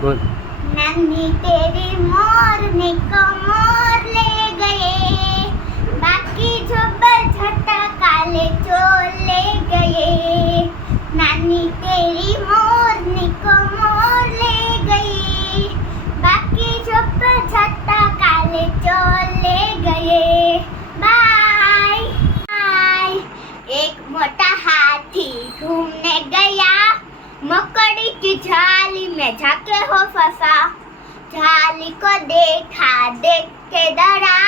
बोल। नन्ही तेरी मोरनी को मोर ले गए, बाकी झोंपर झटा काले चोर ले गए। नानी तेरी मोरनी को मोर ले गई, बाकी झोंपर झटा काले चोर ले गए। Bye bye. एक मोटा हाथी घूमने गया, मकड़ी की झाली में जाके हो फंसा। झाली को देखा, देख के डरा,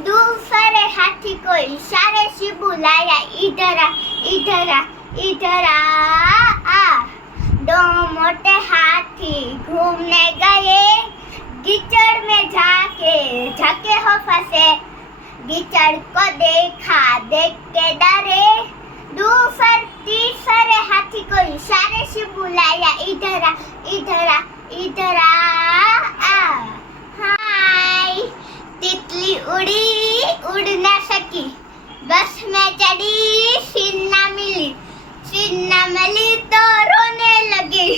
दूसरे हाथी को इशारे से बुलाया, इधर आ इधर आ इधर आ। दो मोटे हाथी घूमने गए, कीचड़ में जाके हो फंसे। कीचड़ को देखा, देख के डरे, तीसरे हाथी को इशारे से बुलाया, इधर आ इधर आ इधर आ। हाय। तितली उड़ी, उड़ ना सकी, बस में चढ़ी, सीट ना मिली। सीट ना मिली तो रोने लगी,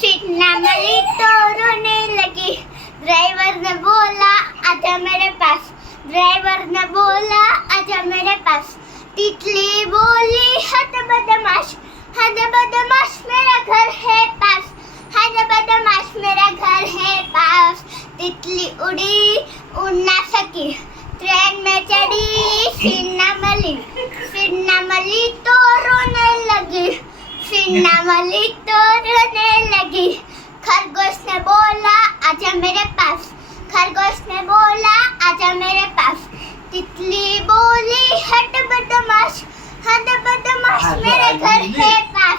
सीट ना मिली तो रोने लगी। ड्राइवर ने बोला आजा मेरे पास, ड्राइवर ने बोला आजा मेरे पास। तितली बोली हद बदमाश, हद बदमाश मेरा घर है पास, हद बदमाश मेरा घर है पास। तितली उड़ी, उड़ ना सकी, ट्रेन में चढ़ी, सीट ना मिली। सीट ना मिली तो रोने लगी, सीट ना मिली तो रोने लगी। खरगोश ने बोला आजा मेरे पास, खरगोश ने बोला आजा मेरे पास। तितली बोली हद बदमाश, हद बदमाश मेरा घर है पास,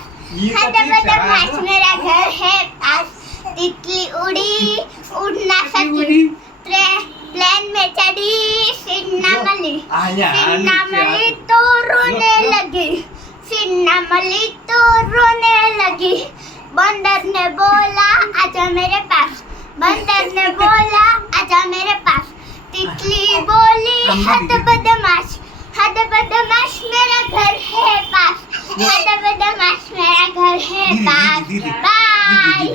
हद बदमाश मेरा घर है पास। तितली उड़ी, उड़ ना सकी, प्लेन में चढ़ी, सीट ना मिली। सीट ना मिली तो रोने लगी, सीट ना मिली तो रोने लगी। बंदर ने बोला आजा मेरे पास, बंदर ने बोला आजा मेरे पास। तितली बोली हद बदमाश, हद बदमाश मेरा घर है पास, हद बदमाश मेरा घर है पास। बाय।